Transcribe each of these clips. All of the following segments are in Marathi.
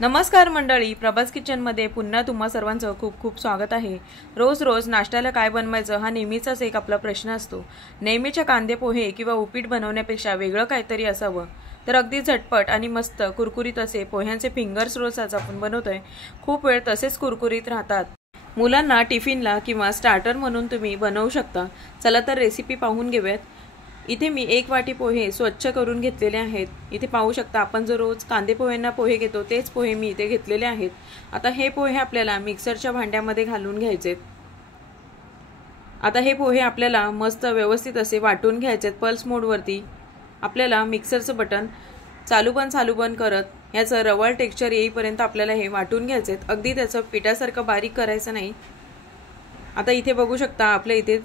नमस्कार मंडळी, प्रभास किचनमध्ये पुन्हा तुम्हा सर्वांचं खूप खूप स्वागत आहे। रोज रोज नाश्त्याला काय बनवायचं हा नेहमीचाच एक आपला प्रश्न असतो। नेहमीच्या कांदे पोहे किंवा उपीट बनवण्यापेक्षा वेगळं काहीतरी असावं। तर अगदी झटपट आणि मस्त कुरकुरीत असे पोह्यांचे फिंगर्स रोल्स आज आपण बनवतोय। खूप वेळ तसेच कुरकुरीत राहतात। मुलांना टिफिनला किंवा स्टार्टर म्हणून तुम्ही बनवू शकता। चला तर रेसिपी पाहून घेऊयात। इथे मी 1 वाटी पोहे स्वच्छ करून घेतलेले आहेत। इथे पाहू शकता आपण जो रोज कांदे पोह्यांना पोहे घेतो तेच पोहे मी इथे घेतलेले आहेत। आता हे पोहे आपल्याला मिक्सरच्या भांड्यामध्ये घालून घ्यायचेत। आता हे पोहे आपल्याला मस्त व्यवस्थित असे वाटून घ्यायचेत। पल्स मोडवरती आपल्याला मिक्सरचं बटन चालू बंद करत याचं रवाळ टेक्स्चर येईपर्यंत आपल्याला हे वाटून घ्यायचेत। अगदी त्याचं पिठासारखं बारीक करायचं नाही। आता इथे बघू शकता आपल्या इथे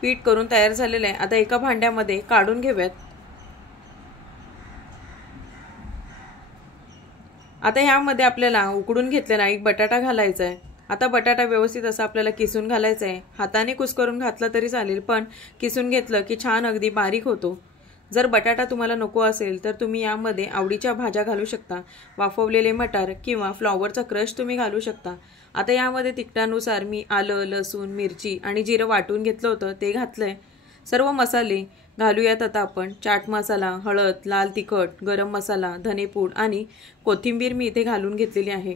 पीठ करून तयार झालेले आहे। आता एका भांड्यामध्ये काढून घेऊयात। आता ह्यामध्ये आपल्याला उकडून घेतलेला एक बटाटा घालायचा आहे। आता बटाटा व्यवस्थित असा आपल्याला किसून घालायचा आहे। हाताने कुस्करून घातला तरी चालेल, पण किसून घेतलं की छान अगदी बारीक होतो। जर बटाटा तुम्हाला नको असेल तर तुम्ही यामध्ये आवडीच्या भाज्या घालू शकता। वाफवलेले मटार किंवा फ्लॉवरचा क्रश तुम्ही घालू शकता। आता यामध्ये तिखटानुसार मी आलं, लसूण, मिरची आणि जिरं वाटून घेतलं होतं ते घातलंय। सर्व मसाले घालूयात आता आपण। चाट मसाला, हळद, लाल तिखट, गरम मसाला, धनेपूड आणि कोथिंबीर मी इथे घालून घेतलेली आहे।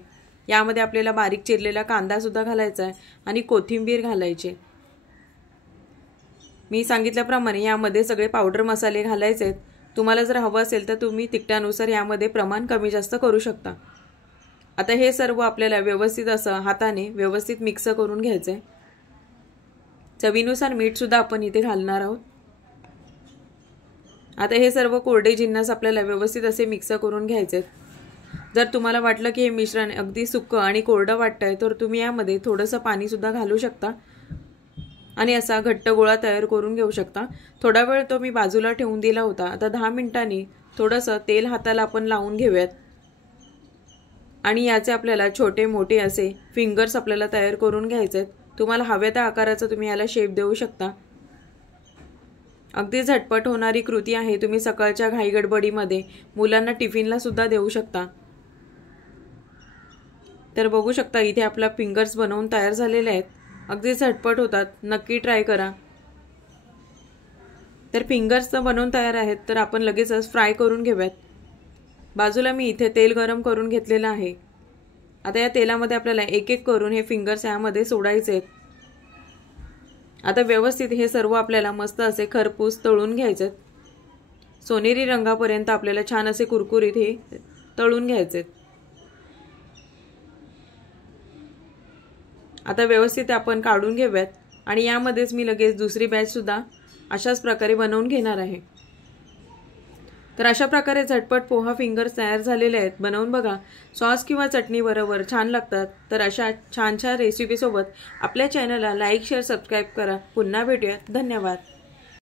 यामध्ये आपल्याला बारीक चिरलेला कांदा सुद्धा घालायचा आहे आणि कोथिंबीर घालायची। मी सांगितल्याप्रमाणे यामध्ये सगळे पावडर मसाले घालायचे आहेत। तुम्हाला जर हवं असेल तर तुम्ही तिखटानुसार यामध्ये प्रमाण कमी जास्त करू शकता। आता हे सर्व आपल्याला व्यवस्थित असं हाताने व्यवस्थित मिक्स करून घ्यायचंय। चवीनुसार मीठ सुद्धा आपण इथे घालणार आहोत। आता हे सर्व कोरडे जिन्नस आपल्याला व्यवस्थित असे मिक्स करून घ्यायचे। जर तुम्हाला वाटलं की हे मिश्रण अगदी सुक्कं आणि कोरडं वाटतंय तर तुम्ही यामध्ये थोडंसं पाणी सुद्धा घालू शकता आणि असा घट्ट गोळा तयार करून घेऊ शकता। थोडा वेळ तो मी बाजूला ठेवून दिला होता। आता 10 मिनिटांनी थोडंसं तेल हाताला आपण लावून घेऊयात आणि याचे आपल्याला छोटे मोठे असे फिंगर्स आपल्याला तयार करून घ्यायचे आहेत। तुम्हाला हव्या त्या आकाराचा तुम्ही याला शेप देऊ शकता। अगदी झटपट होणारी कृती आहे। तुम्ही सकाळच्या घाई गडबडीमध्ये मुलांना टिफिनला सुद्धा देऊ शकता। तर बघू शकता इथे आपला फिंगर्स बनवून तयार झालेले आहेत। अगदी झटपट होतात, नक्की ट्राय करा। तर फिंगर्स बनवून तयार आहेत तर आपण लगेचच फ्राय करून घेऊयात। बाजूला मी इथे तेल गरम करून घेतलेलं आहे। आता या तेलामध्ये आपल्याला एक एक करून हे फिंगर्स यामध्ये सोडायचे आहेत। आता व्यवस्थित हे सर्व आपल्याला मस्त असे खरपूस तळून घ्यायचे। सोनेरी रंगापर्यंत आपल्याला छान असे कुरकुरीत हे तळून घ्यायचे। आता व्यवस्थित आपण काढून घेऊयात आणि यामध्येच मी लगेच दुसरी बॅच सुद्धा अशाच प्रकारे बनवून घेणार आहे। तर अशा प्रकारे झटपट पोहा फिंगर्स तयार झालेले आहेत। बनवून बघा, सॉस किंवा चटणी बरोबर छान लागतात। तर अशा छान छान रेसिपी सोबत आपल्या चॅनलला लाईक, शेअर, सबस्क्राइब करा। पुन्हा भेटूया। धन्यवाद।